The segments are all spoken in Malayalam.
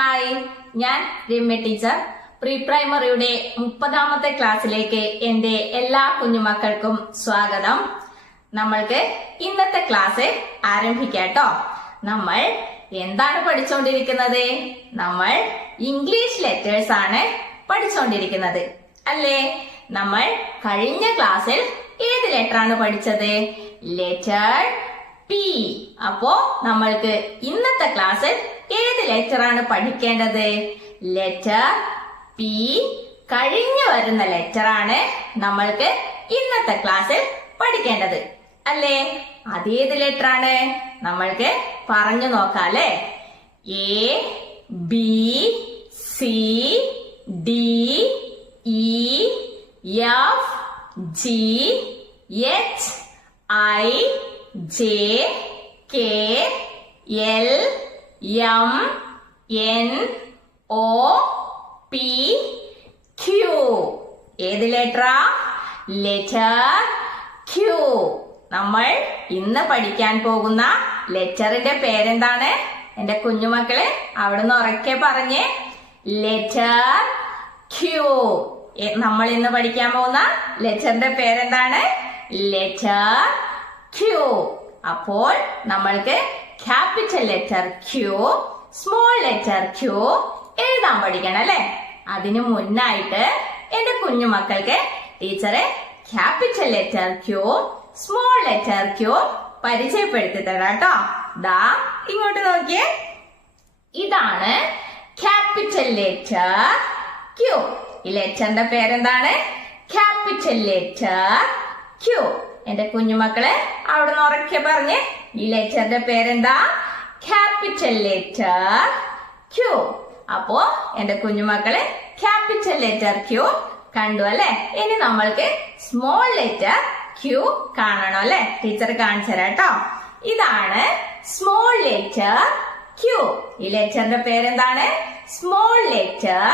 ഹായ്, ഞാൻ രമ്യ ടീച്ചർ. പ്രീ പ്രൈമറിയുടെ 30ാമത്തെ ക്ലാസ്സിലേക്ക് എന്റെ എല്ലാ കുഞ്ഞുമക്കൾക്കും സ്വാഗതം. നമ്മൾക്ക് ഇന്നത്തെ ക്ലാസ് ആരംഭിക്കാട്ടോ. നമ്മൾ എന്താണ് പഠിച്ചുകൊണ്ടിരിക്കുന്നത്? നമ്മൾ ഇംഗ്ലീഷ് ലെറ്റേഴ്സ് ആണ് പഠിച്ചുകൊണ്ടിരിക്കുന്നത്, അല്ലേ? നമ്മൾ കഴിഞ്ഞ ക്ലാസ്സിൽ ഏത് ലെറ്റർ ആണ് പഠിച്ചത്? Letter P. അപ്പോ നമ്മൾക്ക് ഇന്നത്തെ ക്ലാസ്സിൽ ഏത് ലെറ്റർ ആണ് പഠിക്കേണ്ടത്? Letter P. കഴിഞ്ഞു വരുന്ന ലെറ്റർ ആണ് നമ്മൾക്ക് ഇന്നത്തെ ക്ലാസ്സിൽ പഠിക്കേണ്ടത്, അല്ലേ? അതേത് ലെറ്റർ ആണ് നമ്മൾക്ക് പറഞ്ഞു നോക്കാം, അല്ലേ? A, B, C, D, E, F, G, H, I, J, K, L, M, N, O, P, Q. ഏത് ലെറ്ററാ? Letter Q. നമ്മൾ ഇന്ന് പഠിക്കാൻ പോകുന്ന ലെറ്ററിന്റെ പേരെന്താണ്? എന്റെ കുഞ്ഞുമക്കള് അവിടുന്ന് ഉറക്കെ പറഞ്ഞേ. Letter Q. നമ്മൾ ഇന്ന് പഠിക്കാൻ പോകുന്ന ലെറ്ററിന്റെ പേരെന്താണ്? Letter Q. അപ്പോൾ നമ്മൾക്ക് capital letter Q, small letter Q എഴുതാൻ പഠിക്കണം, അല്ലെ? അതിനു മുന്നായിട്ട് എന്റെ കുഞ്ഞുമക്കൾക്ക് ടീച്ചറെ capital letter Q, small letter Q പരിചയപ്പെടുത്തി തരാട്ടോ. ദാ ഇങ്ങോട്ട് നോക്കിയേ. ഇതാണ് ക്യാപിറ്റൽ ലെറ്റർ ക്യൂ. ഈ ലെറ്ററിന്റെ പേരെന്താണ്? Capital letter Q. എന്റെ കുഞ്ഞുമക്കളെ അവിടുന്ന് ഉറക്കെ പറഞ്ഞ് ഈ ലെറ്ററിന്റെ പേരെന്താ? Capital letter Q. അപ്പോ എന്റെ കുഞ്ഞുമക്കളെ ക്യാപിറ്റൽ ലെറ്റർ ക്യൂ കണ്ടു, അല്ലെ? ഇനി നമ്മൾക്ക് സ്മോൾ ലെറ്റർ ക്യൂ കാണണം, അല്ലെ? ടീച്ചർ കാണിച്ചു തരാം കേട്ടോ. ഇതാണ് സ്മോൾ ലെറ്റർ ക്യൂ. ഈ ലെറ്ററിന്റെ പേരെന്താണ്? Small letter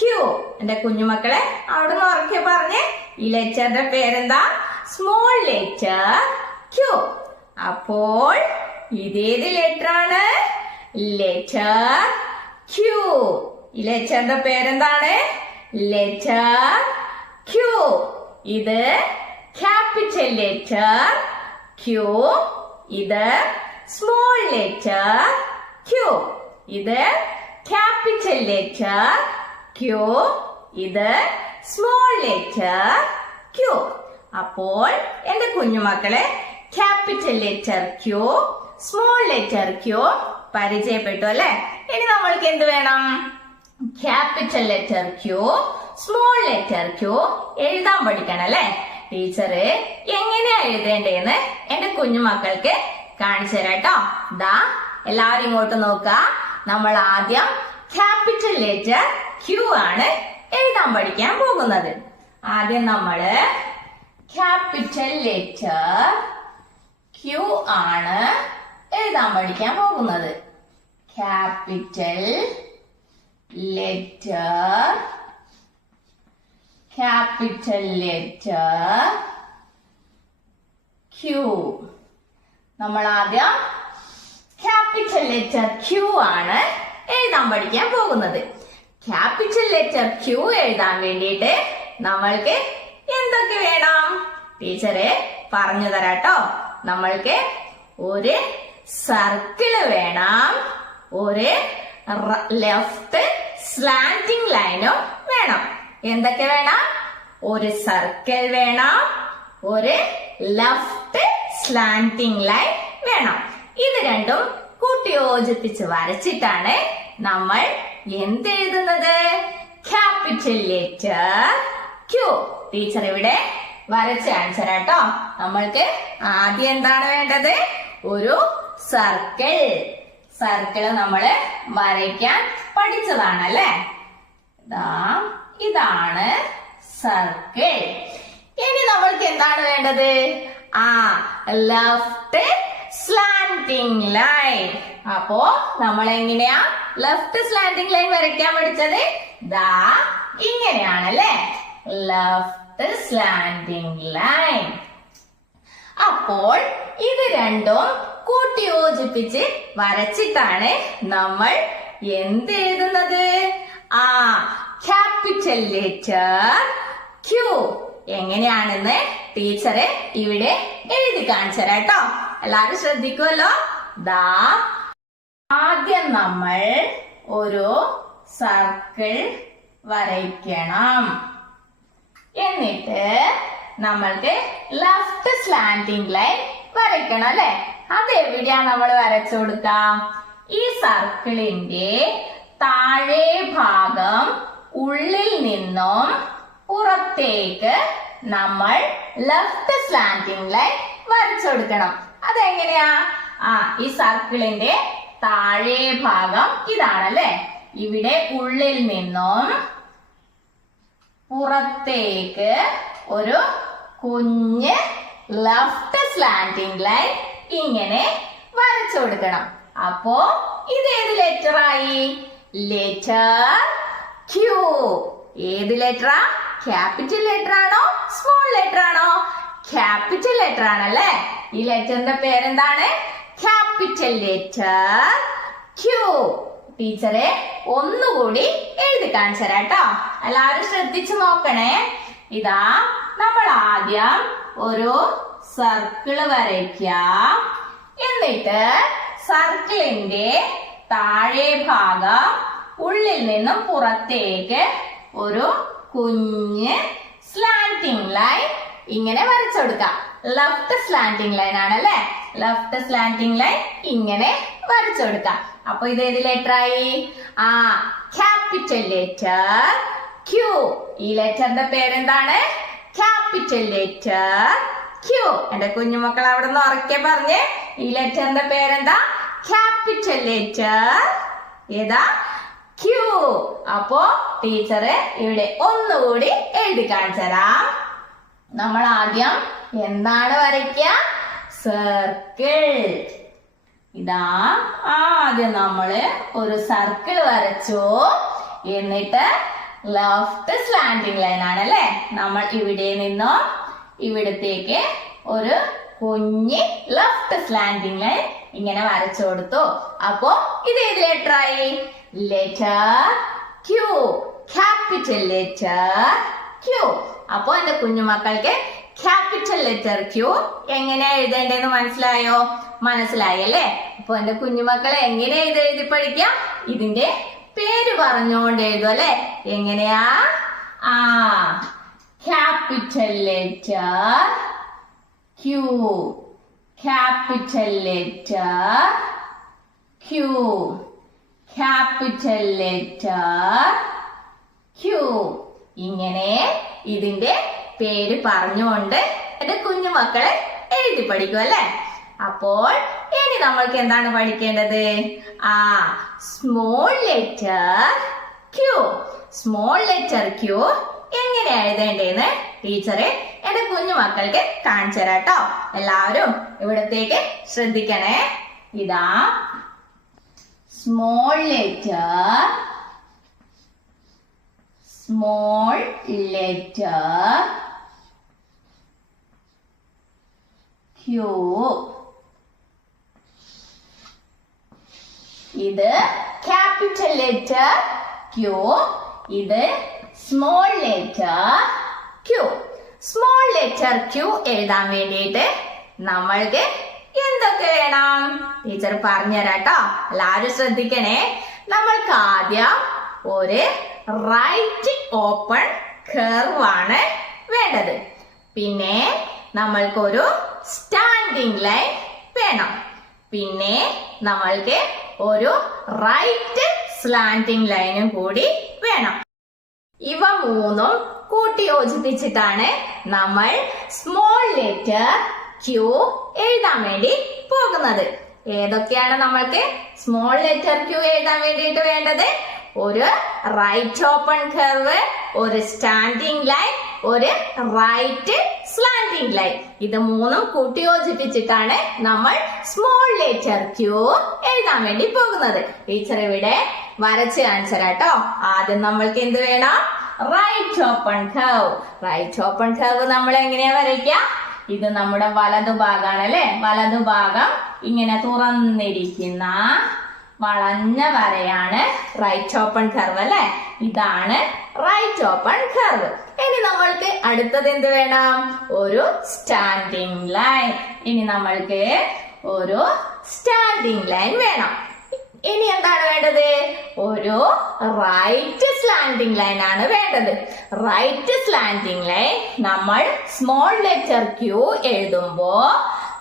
Q. എന്റെ കുഞ്ഞുമക്കളെ അവിടുന്ന് ഉറക്കെ പറഞ്ഞ് ഈ ലെറ്ററിന്റെ പേരെന്താ? Small letter Q. അപ്പോൾ ഇതേത് ലെറ്റർ ആണ്? Letter Q. ഈ ലെറ്ററിന്റെ പേരെന്താണ്? Letter Q. ഇത് ക്യാപിറ്റൽ ലെറ്റർ ക്യൂ, ഇത് സ്മോൾ ലെറ്റർ ക്യൂ. ഇത് ക്യാപിറ്റൽ ലെറ്റർ ക്യൂ, ഇത് സ്മോൾ ലെറ്റർ ക്യൂ. അപ്പോൾ എന്റെ കുഞ്ഞുമക്കളെ capital letter Q, small letter Q പരിചയപ്പെട്ടു, അല്ലെ? ഇനി നമ്മൾക്ക് എന്ത് വേണം? Capital letter Q, small letter Q എഴുതാൻ പഠിക്കണം, അല്ലെ? ടീച്ചറ് എങ്ങനെയാ എഴുതേണ്ടതെന്ന് എന്റെ കുഞ്ഞുമക്കൾക്ക് കാണിച്ചു തരാം കേട്ടോ. ദാ എല്ലാവരും ഇങ്ങോട്ട് നോക്ക. നമ്മൾ ആദ്യം ക്യാപിറ്റൽ ലെറ്റർ ക്യൂ ആണ് എഴുതാൻ പഠിക്കാൻ പോകുന്നത്. ആദ്യം നമ്മള് ക്യാപിറ്റൽ ലെറ്റർ ക്യൂ ആണ് എഴുതാൻ പഠിക്കാൻ പോകുന്നത്. Capital letter, capital letter Q. നമ്മൾ ആദ്യം ക്യാപിറ്റൽ ലെറ്റർ ക്യൂ ആണ് എഴുതാൻ പഠിക്കാൻ പോകുന്നത്. ക്യാപിറ്റൽ ലെറ്റർ ക്യൂ എഴുതാൻ വേണ്ടിയിട്ട് നമ്മൾക്ക് എന്തൊക്കെ വേണം? ടീച്ചറെ പറഞ്ഞു തരാട്ടോ. നമ്മൾക്ക് ഒരു സർക്കിള് വേണം, ഒരു ലെഫ്റ്റ് സ്ലാന്റിംഗ് ലൈനും വേണം. എന്തൊക്കെ വേണം? ഒരു സർക്കിൾ വേണം, ഒരു ലെഫ്റ്റ് സ്ലാന്റിംഗ് ലൈൻ വേണം. ഇത് രണ്ടും കൂട്ടിയോജിപ്പിച്ച് വരച്ചിട്ടാണ് നമ്മൾ എന്ത് എഴുതുന്നത്? Capital letter Q. ടീച്ചർ ഇവിടെ വരച്ച് കാണിച്ചു തരാം കേട്ടോ. നമ്മൾക്ക് ആദ്യം എന്താണ് വേണ്ടത്? ഒരു സർക്കിൾ. സർക്കിള് നമ്മള് വരയ്ക്കാൻ പഠിച്ചതാണ്, അല്ലെ? ഇതാണ് സർക്കിൾ. ഇനി നമ്മൾക്ക് എന്താണ് വേണ്ടത്? Left slanting line. അപ്പോ നമ്മൾ എങ്ങനെയാ ലെഫ്റ്റ് സ്ലാന്റിംഗ് ലൈൻ വരയ്ക്കാൻ പഠിച്ചത്? ദാ ഇങ്ങനെയാണല്ലേ? Left slanting line. അപ്പോൾ ഇത് രണ്ടും കൂട്ടിയോജിപ്പിച്ച് വരച്ചിട്ടാണ് നമ്മൾ എന്ത് എഴുതുന്നത്? Capital letter Q. എങ്ങനെയാണെന്ന് ടീച്ചറെ ഇവിടെ എഴുതി കാണിച്ചു തരാം കേട്ടോ. എല്ലാരും ശ്രദ്ധിക്കുമല്ലോ. ആദ്യം നമ്മൾ ഒരു സർക്കിൾ വരയ്ക്കണം. എന്നിട്ട് നമ്മൾക്ക് ലെഫ്റ്റ് സ്ലാന്റിംഗ് ലൈൻ വരയ്ക്കണം അല്ലെ. അതെവിടെയാ നമ്മൾ വരച്ചു കൊടുക്കാം? ഈ സർക്കിളിന്റെ താഴെ ഭാഗം ഉള്ളിൽ നിന്നും പുറത്തേക്ക് നമ്മൾ ലെഫ്റ്റ് സ്ലാന്റിംഗ് ലൈൻ വരച്ചു കൊടുക്കണം. അതെങ്ങനെയാ? ഈ സർക്കിളിന്റെ താഴെ ഭാഗം ഇതാണല്ലേ. ഇവിടെ ഉള്ളിൽ നിന്നും പുറത്തേക്ക് ഒരു കുഞ്ഞ് ലെഫ്റ്റ് സ്ലാന്റിംഗ് ലൈൻ ഇങ്ങനെ വരച്ചു കൊടുക്കണം. അപ്പോ ഇത് ഏത് ലെറ്റർ ആയി? Letter Q. ഏത് ലെറ്ററാ? ക്യാപിറ്റൽ ലെറ്റർ ആണോ സ്മോൾ ലെറ്റർ ആണോ? ക്യാപിറ്റൽ ലെറ്റർ ആണല്ലേ. ഈ ലെറ്ററിന്റെ പേരെന്താണ്? Capital letter Q. ടീച്ചറെ ഒന്നുകൂടി എഴുതി കാണിച്ചു തരാം കേട്ടോ. എല്ലാവരും ശ്രദ്ധിച്ചു നോക്കണേ. ഇതാ നമ്മൾ ആദ്യം ഒരു സർക്കിള് വരയ്ക്കാം. എന്നിട്ട് സർക്കിളിന്റെ താഴെ ഭാഗം ഉള്ളിൽ നിന്നും പുറത്തേക്ക് ഒരു കുഞ്ഞ് സ്ലാന്റിംഗ് ലൈൻ ഇങ്ങനെ വരച്ചു കൊടുക്കാം. ലെഫ്റ്റ് സ്ലാന്റിംഗ് ലൈൻ ആണല്ലേ. ലെഫ്റ്റ് സ്ലാന്റിംഗ് ലൈൻ ഇങ്ങനെ വരച്ചു കൊടുക്കാം. അപ്പൊ ഇത് ഏത് ലെറ്റർ ആയി? Capital letter Q. ഈ ലെറ്ററിന്റെ പേരെന്താണ്? Capital letter Q. എന്റെ കുഞ്ഞുമക്കൾ അവിടെ നിന്ന് ഉറക്കെ പറഞ്ഞ് ഈ ലെറ്ററിന്റെ പേരെന്താ? ക്യാപിറ്റൽ ലെറ്റർ ഏതാ? ക്യൂ. അപ്പോ ടീച്ചറ് ഇവിടെ ഒന്നുകൂടി എഴുതി കാണിച്ചു തരാം. നമ്മൾ ആദ്യം എന്താണ് വരയ്ക്കുക? സർക്കിൾ. ഇതാ ആദ്യം നമ്മള് ഒരു സർക്കിൾ വരച്ചു. എന്നിട്ട് ലെഫ്റ്റ് സ്ലാന്റിംഗ് ലൈൻ ആണല്ലേ. നമ്മൾ ഇവിടെ നിന്നും ഇവിടത്തേക്ക് ഒരു കുഞ്ഞ് ലെഫ്റ്റ് സ്ലാന്റിംഗ് ലൈൻ ഇങ്ങനെ വരച്ചു കൊടുത്തു. അപ്പോ ഇത് ഏത് ലെറ്റർ ആയി? Letter Q. Capital letter Q. അപ്പോ എന്റെ കുഞ്ഞുമക്കൾക്ക് ക്യാപിറ്റൽ ലെറ്റർ ക്യൂ എങ്ങനെ എഴുതേണ്ടതെന്ന് മനസ്സിലായോ? മനസ്സിലായി അല്ലേ? അപ്പൊ എന്റെ കുഞ്ഞുമക്കളെ എങ്ങനെ എഴുതി പഠിക്കാം? ഇതിന്റെ പേര് പറഞ്ഞുകൊണ്ട് എഴുതും അല്ലെ. എങ്ങനെയാ? Capital letter Q. Capital letter Q. Capital letter Q. ഇങ്ങനെ ഇതിന്റെ പേര് പറഞ്ഞുകൊണ്ട് എന്റെ കുഞ്ഞുമക്കളെ എഴുതി പഠിക്കും അല്ലെ. അപ്പോൾ ഇനി നമ്മൾക്ക് എന്താണ് പഠിക്കേണ്ടത്? Small letter Q. Small letter Q എങ്ങനെ എഴുതേണ്ടതെന്ന് ടീച്ചറെ എന്റെ കുഞ്ഞുമക്കൾക്ക് കാണിച്ചു തരാം കേട്ടോ. എല്ലാവരും ഇവിടത്തേക്ക് ശ്രദ്ധിക്കണേ. ഇതാ സ്മോൾ ലെറ്റർ ക്യൂ. ഇത് ക്യാപിറ്റൽ ലെറ്റർ ക്യൂ. ഇത് small letter Q. Small letter Q എഴുതാൻ വേണ്ടിയിട്ട് നമ്മൾക്ക് എന്തൊക്കെ വേണം? ടീച്ചർ പറഞ്ഞുതരാട്ടോ. എല്ലാവരും ശ്രദ്ധിക്കണേ. നമ്മൾക്ക് ആദ്യം ഒരു റൈറ്റ് ഓപ്പൺ കർവ് ആണ് വേണ്ടത്. പിന്നെ നമ്മൾക്കൊരു സ്റ്റാൻഡിംഗ് ലൈൻ വേണം. പിന്നെ നമ്മൾക്ക് ഒരു റൈറ്റ് സ്ലാന്റിംഗ് ലൈനും കൂടി വേണം. ഇവ മൂന്നും കൂട്ടി യോജിപ്പിച്ചിട്ടാണ് നമ്മൾ സ്മോൾ ലെറ്റർ ക്യൂ എഴുതാൻ വേണ്ടി പോകുന്നത്. ഏതൊക്കെയാണ് നമ്മൾക്ക് സ്മോൾ ലെറ്റർ ക്യൂ എഴുതാൻ വേണ്ടിയിട്ട് വേണ്ടത്? ഒരു റൈറ്റ് ഓപ്പൺ കർവ്, ഒരു സ്റ്റാൻഡിംഗ് ലൈൻ, ഒരു റൈറ്റ് സ്ലാന്റിംഗ് ലൈൻ. ഇത് മൂന്നും കൂട്ടി യോജിപ്പിച്ചിട്ടാണ് നമ്മൾ സ്മോൾ ലെറ്റർ ക്യൂ എഴുതാൻ വേണ്ടി പോകുന്നത്. ടീച്ചർ ഇവിടെ വരച്ച് കാണിച്ചരാട്ടോ. ആദ്യം നമ്മൾക്ക് എന്ത് വേണം? Right open curve. Right open curve നമ്മൾ എങ്ങനെയാ വരയ്ക്കുക? ഇത് നമ്മുടെ വലതുഭാഗമാണ് അല്ലെ. വലതുഭാഗം ഇങ്ങനെ തുറന്നിരിക്കുന്ന വളഞ്ഞ വരയാണ് റൈറ്റ് ഓപ്പൺ കർവ് അല്ലെ. ഇതാണ് റൈറ്റ് ഓപ്പൺ കർവ്. ഇനി നമ്മൾക്ക് അടുത്തത് എന്ത് വേണം? ഒരു സ്റ്റാൻഡിങ് ലൈൻ. ഇനി നമ്മൾക്ക് ഒരു സ്റ്റാൻഡിങ് ലൈൻ വേണം. ഇനി എന്താണ് വേണ്ടത്? ഒരു റൈറ്റ് സ്ലാൻഡിങ് ലൈൻ ആണ് വേണ്ടത്. റൈറ്റ് സ്ലാൻഡിങ് ലൈൻ നമ്മൾ സ്മോൾ ലെറ്റർ ക്യൂ എഴുതുമ്പോ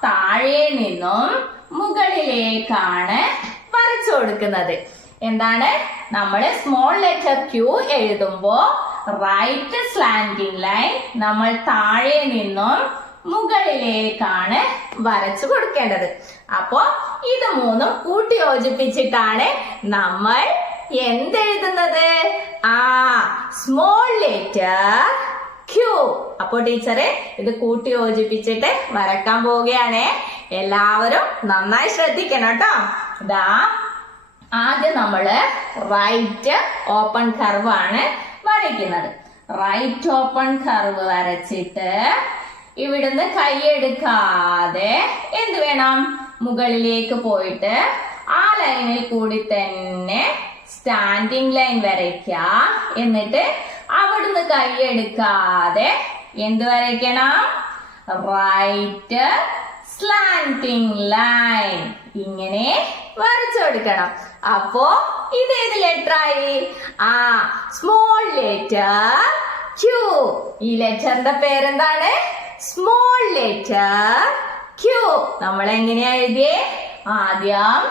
താഴെ നിന്നും മുകളിലേക്കാണ് വരച്ചു കൊടുക്കുന്നത്. എന്താണ്? നമ്മൾ സ്മോൾ ലെറ്റർ ക്യൂ എഴുതുമ്പോ റൈറ്റ് സ്ലാൻഡിങ് ലൈൻ നമ്മൾ താഴെ നിന്നും മുകളിലേക്കാണ് വരച്ചു കൊടുക്കേണ്ടത്. അപ്പോ ഇത് മൂന്നും കൂട്ടി യോജിപ്പിച്ചിട്ടാണ് നമ്മൾ എന്തെഴുതുന്നത്? Small letter Q. അപ്പോ ടീച്ചറെ ഇത് കൂട്ടി യോജിപ്പിച്ചിട്ട് വരക്കാൻ പോവുകയാണ്. എല്ലാവരും നന്നായി ശ്രദ്ധിക്കണം കേട്ടോ. ഇതാ ആദ്യം നമ്മള് റൈറ്റ് ഓപ്പൺ കർവ് ആണ് വരയ്ക്കുന്നത്. റൈറ്റ് ഓപ്പൺ കർവ് വരച്ചിട്ട് ഇവിടുന്ന് കൈയെടുക്കാതെ എന്ത് വേണം? മുകളിലേക്ക് പോയിട്ട് ആ ലൈനിൽ കൂടി തന്നെ സ്റ്റാൻഡിങ് ലൈൻ വരയ്ക്കുക. എന്നിട്ട് അവിടുന്ന് കൈയെടുക്കാതെ എന്ത് വരയ്ക്കണം? റൈറ്റ് സ്ലാന്റിങ് ലൈൻ ഇങ്ങനെ വരച്ചു കൊടുക്കണം. അപ്പോ ഇത് ഏത് ലെറ്റർ ആയി? Small letter Q. ഈ ലെറ്ററിന്റെ പേരെന്താണ്? Small letter Q. നമ്മൾ എങ്ങനെയാ എഴുതിയേ? ആദ്യം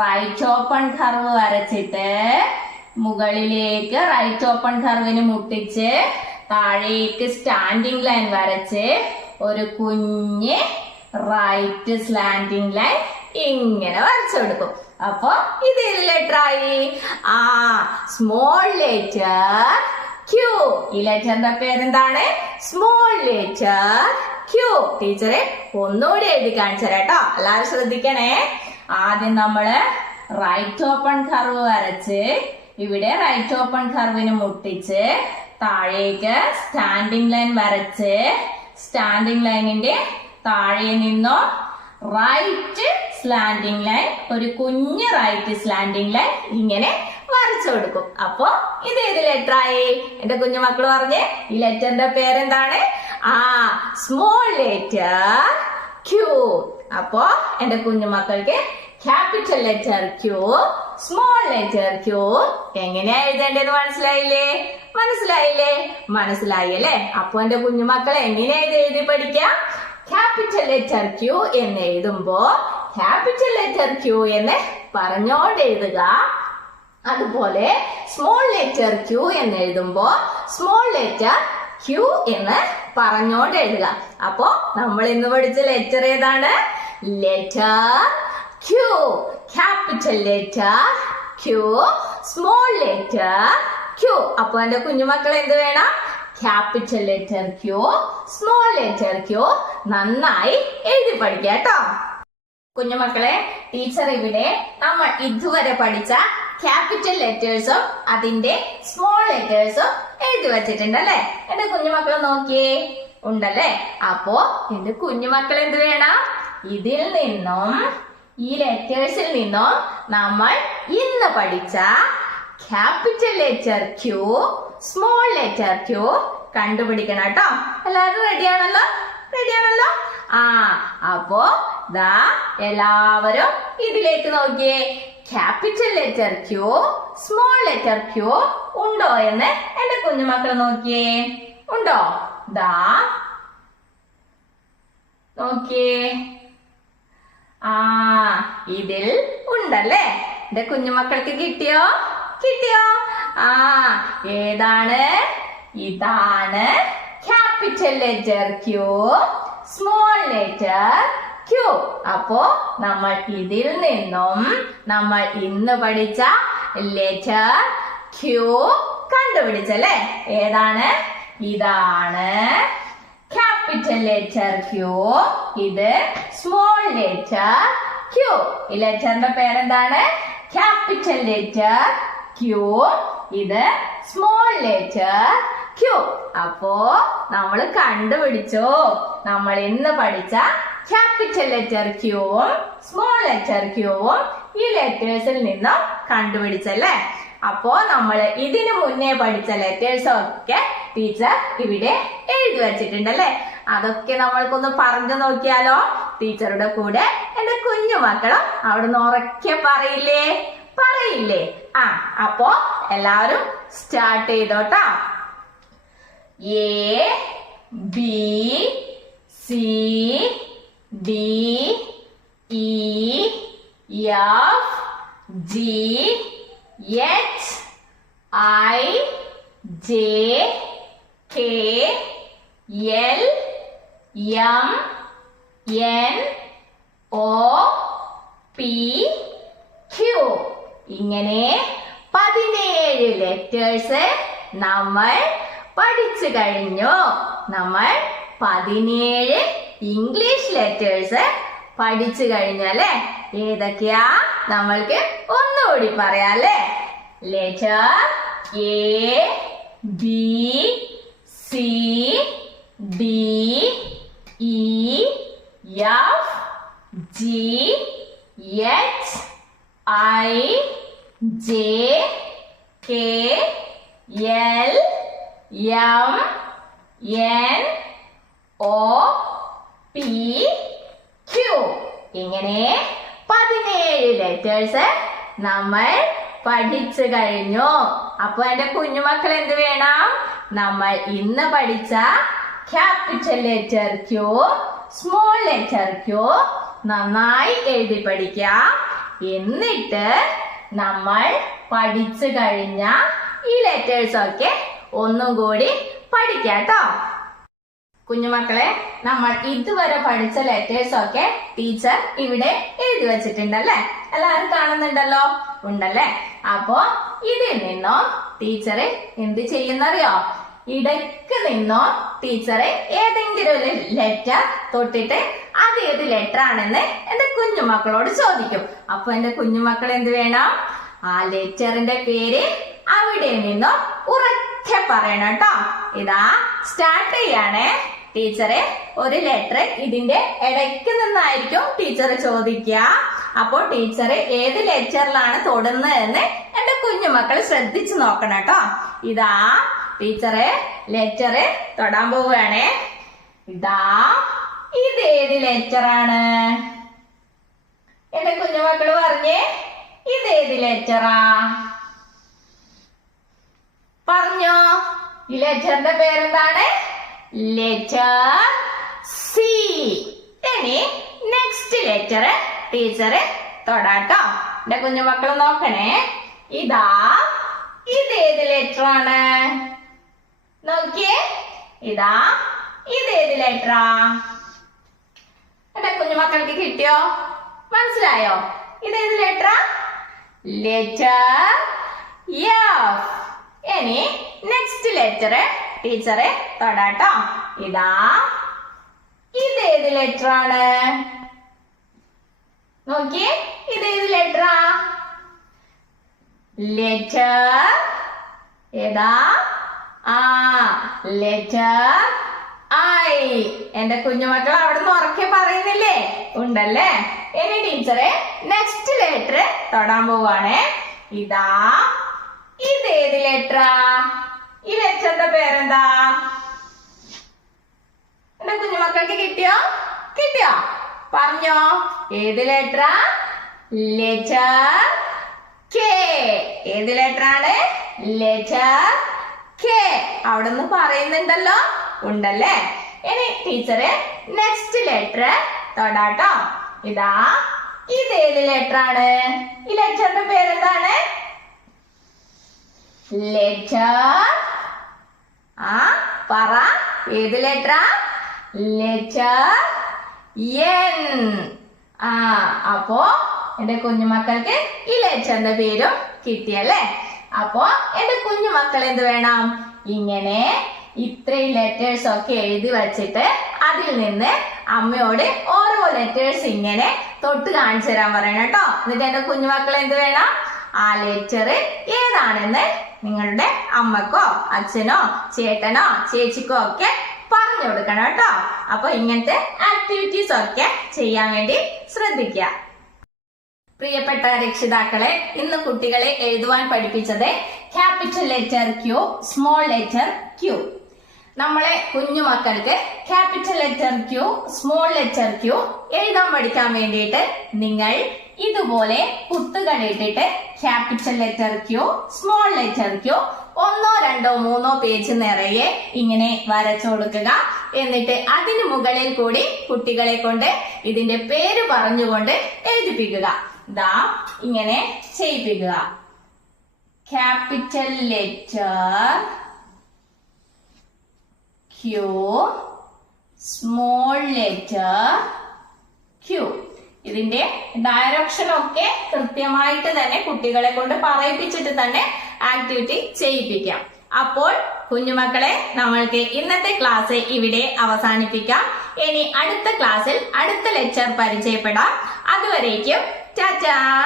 റൈറ്റ് ഓപ്പൺ കർവ് വരച്ചിട്ട് മുകളിലേക്ക് റൈറ്റ് ഓപ്പൺ കർവിന് മുട്ടിച്ച് താഴേക്ക് സ്റ്റാൻഡിങ് ലൈൻ വരച്ച് ഒരു കുഞ്ഞ് റൈറ്റ് സ്ലാൻഡിങ് ലൈൻ ഇങ്ങനെ വരച്ചു കൊടുക്കും. അപ്പൊ ഇത് ഏത് ലെറ്റർ ആയി? Small letter Q. ഈ ലെറ്ററിന്റെ പേരെന്താണ്? Small letter Q. ടീച്ചറെ ഒന്നുകൂടി എഴുതി കാണിച്ചു തരാട്ടോ. എല്ലാവരും ശ്രദ്ധിക്കണേ. ആദ്യം നമ്മള് റൈറ്റ് ഓപ്പൺ കർവ് വരച്ച് ഇവിടെ റൈറ്റ് ഓപ്പൺ കർവിന് മുട്ടിച്ച് താഴേക്ക് സ്റ്റാൻഡിങ് ലൈൻ വരച്ച് സ്റ്റാൻഡിങ് ലൈനിന്റെ താഴെ നിന്നോ റൈറ്റ് സ്ലാൻഡിങ് ലൈൻ ഒരു കുഞ്ഞ് റൈറ്റ് സ്ലാൻഡിങ് ലൈൻ ഇങ്ങനെ വരച്ചു കൊടുക്കും. അപ്പൊ ഇത് ഏത് ലെറ്റർ ആയി? എന്റെ കുഞ്ഞു മക്കള് പറഞ്ഞേ, ഈ ലെറ്ററിന്റെ പേരെന്താണ്? Small letter Q. അപ്പോ എന്റെ കുഞ്ഞു മക്കൾക്ക് capital letter Q, small letter Q എങ്ങനെയാ എഴുതേണ്ടത് മനസ്സിലായില്ലേ? മനസ്സിലായി അല്ലേ? അപ്പൊ എന്റെ കുഞ്ഞുമക്കളെ എങ്ങനെയാ ഇത് എഴുതി പഠിക്കാം? ക്യാപിറ്റൽ ലെറ്റർ ക്യൂ എന്ന് എഴുതുമ്പോ ക്യാപിറ്റൽ ലെറ്റർ ക്യൂ എന്ന് പറഞ്ഞോണ്ട് എഴുതുക. അതുപോലെ സ്മോൾ ലെറ്റർ ക്യൂ എന്ന് എഴുതുമ്പോ സ്മോൾ ലെറ്റർ ക്യൂ എന്ന് പറഞ്ഞോണ്ട് എഴുതുക. അപ്പോ നമ്മൾ ഇന്ന് പഠിച്ച ലെറ്റർ ഏതാണ്? Letter Q. Capital letter Q, small letter Q. അപ്പൊ എന്റെ കുഞ്ഞുമക്കൾ എന്ത് വേണം? Capital letter Q, small letter Q നന്നായി എഴുതി പഠിക്കുക കേട്ടോ. കുഞ്ഞുമക്കളെ, ടീച്ചർ ഇവിടെ നമ്മൾ ഇതുവരെ പഠിച്ച ക്യാപിറ്റൽ ലെറ്റേഴ്സും അതിന്റെ സ്മോൾ ലെറ്റേഴ്സും എഴുതി വച്ചിട്ടുണ്ട് അല്ലെ? എന്റെ കുഞ്ഞുമക്കളെ നോക്കിയേ, ഉണ്ടല്ലേ? അപ്പോ എന്റെ കുഞ്ഞുമക്കൾ എന്ത് വേണം? ഇതിൽ നിന്നും ഈ ലെറ്റേഴ്സിൽ നിന്നും നമ്മൾ ഇന്ന് പഠിച്ച capital letter Q, small letter Q കണ്ടുപിടിക്കണം കേട്ടോ. എല്ലാവരും റെഡിയാണല്ലോ? അപ്പോ ദാ എല്ലാവരും ഇതിലേക്ക് നോക്കിയേ. Capital letter Q, small letter Q ഉണ്ടോ എന്ന് എന്റെ കുഞ്ഞുമക്കൾ നോക്കിയേ. ഉണ്ടോ? ദാ നോക്കിയേ. ഇതിൽ ഉണ്ടല്ലേ? എന്റെ കുഞ്ഞുമക്കൾക്ക് കിട്ടിയോ? ഏതാണ്? ഇതാണ് capital letter Q, small letter Q. അപ്പോ നമ്മൾ ഇതിൽ നിന്നും നമ്മൾ ഇന്ന് പഠിച്ച ലെറ്റർ ക്യൂ കണ്ടുപിടിച്ചല്ലേ? ഏതാണ്? ഇതാണ് ക്യാപിറ്റൽ ലെറ്റർ ക്യൂ, ഇത് സ്മോൾ ലെറ്റർ ക്യൂ. ഈ ലെറ്ററിന്റെ പേരെന്താണ്? ക്യാപിറ്റൽ ലെറ്റർ ക്യൂ, ഇത് സ്മോൾ ലെറ്റർ ക്യൂ. അപ്പോ നമ്മൾ കണ്ടുപിടിച്ചോ? നമ്മൾ ഇന്ന് പഠിച്ച ക്യാപിറ്റൽ ലെറ്റർ ക്യൂവും സ്മോൾ ലെറ്റർ ക്യൂവും ഈ ലെറ്റേഴ്സിൽ നിന്നും കണ്ടുപിടിച്ചല്ലേ. അപ്പോ നമ്മൾ ഇതിനു മുന്നേ പഠിച്ച ലെറ്റേഴ്സ് ഒക്കെ ടീച്ചർ ഇവിടെ എഴുതി വെച്ചിട്ടുണ്ടല്ലേ. അതൊക്കെ നമ്മൾക്കൊന്ന് പറഞ്ഞു നോക്കിയാലോ? ടീച്ചറുടെ കൂടെ എന്റെ കുഞ്ഞു മക്കളും അവിടുന്ന് ഉറക്കെ പറയില്ലേ? അപ്പോ എല്ലാവരും സ്റ്റാർട്ട് ചെയ്തോട്ടോ. A B C D E F G H I J K L M N O P Q. ഇങ്ങനെ 17 ലെറ്റേഴ്സ് നമ്മൾ പഠിച്ചു കഴിഞ്ഞു. നമ്മൾ 17 ഇംഗ്ലീഷ് ലെറ്റേഴ്സ് പഠിച്ചു കഴിഞ്ഞു അല്ലെ. ഏതൊക്കെയാ നമ്മൾക്ക് ഒന്നുകൂടി പറയാം അല്ലെ. Letter A B C D E F G H I J K L M N O P Q. ഇങ്ങനെ 17 ലെറ്റേഴ്സ് നമ്മൾ പഠിച്ചു കഴിഞ്ഞു. അപ്പൊ എന്റെ കുഞ്ഞുമക്കൾ എന്ത് വേണം? നമ്മൾ ഇന്ന് പഠിച്ച capital letter Q, small letter Q നന്നായി എഴുതി പഠിക്കാം. എന്നിട്ട് നമ്മൾ പഠിച്ചു കഴിഞ്ഞ ഈ ലെറ്റേഴ്സ് ഒക്കെ ഒന്നും കൂടി പഠിക്കാട്ടോ. കുഞ്ഞുമക്കളെ, നമ്മൾ ഇതുവരെ പഠിച്ച ലെറ്റേഴ്സ് ഒക്കെ ടീച്ചർ ഇവിടെ എഴുതി വെച്ചിട്ടുണ്ടല്ലേ. എല്ലാവരും കാണുന്നുണ്ടല്ലോ? ഉണ്ടല്ലേ. അപ്പോ ഇതിൽ നിന്നോ ടീച്ചർ എന്ത് ചെയ്യുന്നറിയോ? ഇടയ്ക്ക് നിന്നോ ടീച്ചർ ഏതെങ്കിലും ഒരു ലെറ്റർ തൊട്ടിട്ട് അത് ഏത് ലെറ്റർ ആണെന്ന് എന്റെ കുഞ്ഞുമക്കളോട് ചോദിക്കും. അപ്പൊ എന്റെ കുഞ്ഞുമക്കൾ എന്ത് വേണം? ആ ലെറ്ററിന്റെ പേര് അവിടെ നിന്നോ ഉറക്കെ പറയണം കേട്ടോ. ഇതാ സ്റ്റാർട്ട് ചെയ്യണേ. ടീച്ചറെ ഒരു ലെറ്റർ ഇതിന്റെ ഇടയ്ക്ക് നിന്നായിരിക്കും ടീച്ചർ ചോദിക്കുക. അപ്പോ ടീച്ചർ ഏത് ലെറ്ററിലാണ് തൊടുന്നതെന്ന് എന്റെ കുഞ്ഞുമക്കൾ ശ്രദ്ധിച്ചു നോക്കണം കേട്ടോ. ഇതാ ടീച്ചറെ ലെറ്റർ തൊടാൻ പോവുകയാണേ. ഇതാ ഇത് ഏത് ലെറ്ററാണ്? എന്റെ കുഞ്ഞുമക്കൾ പറഞ്ഞേ, ഇതേത് ലെറ്ററാ? പറഞ്ഞോ. ഈ ലെറ്ററിന്റെ പേരെന്താണ്? Letter C. ഇനി നെക്സ്റ്റ് ലെറ്റർ ടീച്ചർ തൊടാട്ടോ. എന്റെ കുഞ്ഞുമക്കൾ നോക്കണേ. ഇതാ ഇതേത് ലെറ്റർ ആണ്? നോക്കിയേ. ഇതാ ഇതേത് ലെറ്ററാ? എന്റെ കുഞ്ഞുമക്കൾക്ക് കിട്ടിയോ? മനസ്സിലായോ? ഇതേത് ലെറ്ററാ? Letter F. ഇനി നെക്സ്റ്റ് ലെറ്റർ ടീച്ചറെ തൊടാട്ടോ. ഇതാ ഇതേത് ലെറ്റർ ആണ്? നോക്കിയേ. ഇതേത് ലെറ്ററാ? ലെറ്റർ ഏതാ? Letter I. എന്റെ കുഞ്ഞുമക്കൾ അവിടെ നിന്ന് ഉറക്കെ പറയുന്നില്ലേ? ഉണ്ടല്ലേ. ഇനി ടീച്ചറെ നെക്സ്റ്റ് ലെറ്റർ തൊടാൻ പോവാണേ. ഇതാ ഇതേത് ലെറ്ററാ? ഈ ലെറ്ററിന്റെ പേരെന്താ? എന്റെ കുഞ്ഞുമക്കൾക്ക് കിട്ടിയോ? പറഞ്ഞോ. ഏത് ലെറ്ററാ? Letter K. ഏത് ലെറ്ററാണ്? Letter K. അവിടെ നിന്ന് പറയുന്നുണ്ടല്ലോ? ഉണ്ടല്ലേ. ഇനി ടീച്ചറ് നെക്സ്റ്റ് ലെറ്റർ തൊടാട്ടോ. ഇതാ ഇതേത് ലെറ്ററാണ്? ഈ ലെറ്ററിന്റെ പേരെന്താണ്? ലെറ്റർ പറ. ഏത് ലെറ്ററാ? Letter N. അപ്പോ എന്റെ കുഞ്ഞുമക്കൾക്ക് ഈ ലെറ്ററിന്റെ പേരും കിട്ടിയല്ലേ. അപ്പോ എന്റെ കുഞ്ഞുമക്കൾ എന്ത് വേണം? ഇങ്ങനെ ഇത്രയും ലെറ്റേഴ്സ് ഒക്കെ എഴുതി വച്ചിട്ട് അതിൽ നിന്ന് അമ്മയോട് ഓരോ ലെറ്റേഴ്സ് ഇങ്ങനെ തൊട്ട് കാണിച്ചു തരാൻ പറയണം കേട്ടോ. എന്നിട്ട് എന്റെ കുഞ്ഞുമക്കൾ എന്ത് വേണം? ആ ലെറ്റർ ഏതാണെന്ന് നിങ്ങളുടെ അമ്മക്കോ അച്ഛനോ ചേട്ടനോ ചേച്ചിക്കോ ഒക്കെ പറഞ്ഞു കൊടുക്കണം കേട്ടോ. അപ്പൊ ഇങ്ങനത്തെ ആക്ടിവിറ്റീസ് ഒക്കെ ചെയ്യാൻ വേണ്ടി ശ്രദ്ധിക്കുക. പ്രിയപ്പെട്ട രക്ഷിതാക്കളെ, ഇന്ന് കുട്ടികളെ എഴുതുവാൻ പഠിപ്പിച്ചത് capital letter Q, small letter Q. നമ്മളെ കുഞ്ഞുമക്കൾക്ക് capital letter Q, small letter Q എഴുതാൻ പഠിക്കാൻ വേണ്ടിയിട്ട് നിങ്ങൾ ഇതുപോലെ കുത്തുകൾ ഇട്ടിട്ട് capital letter Q, small letter Q 1, 2, 3 page നിറയെ ഇങ്ങനെ വരച്ചു കൊടുക്കുക. എന്നിട്ട് അതിന് മുകളിൽ കൂടി കുട്ടികളെ കൊണ്ട് ഇതിന്റെ പേര് പറഞ്ഞുകൊണ്ട് എഴുതിപ്പിക്കുക. ദാ ഇങ്ങനെ ചെയ്യിപ്പിക്കുക. Capital letter Q, small letter Q. ഇതിന്റെ ഡയറക്ഷൻ ഒക്കെ കൃത്യമായിട്ട് തന്നെ കുട്ടികളെ കൊണ്ട് പറയിപ്പിച്ചിട്ട് തന്നെ ആക്ടിവിറ്റി ചെയ്യിപ്പിക്കാം. അപ്പോൾ കുഞ്ഞുമക്കളെ, നമ്മൾക്ക് ഇന്നത്തെ ക്ലാസ് ഇവിടെ അവസാനിപ്പിക്കാം. ഇനി അടുത്ത ക്ലാസ്സിൽ അടുത്ത ലെക്ചർ പരിചയപ്പെടാം. അതുവരേക്കും ടാറ്റാ.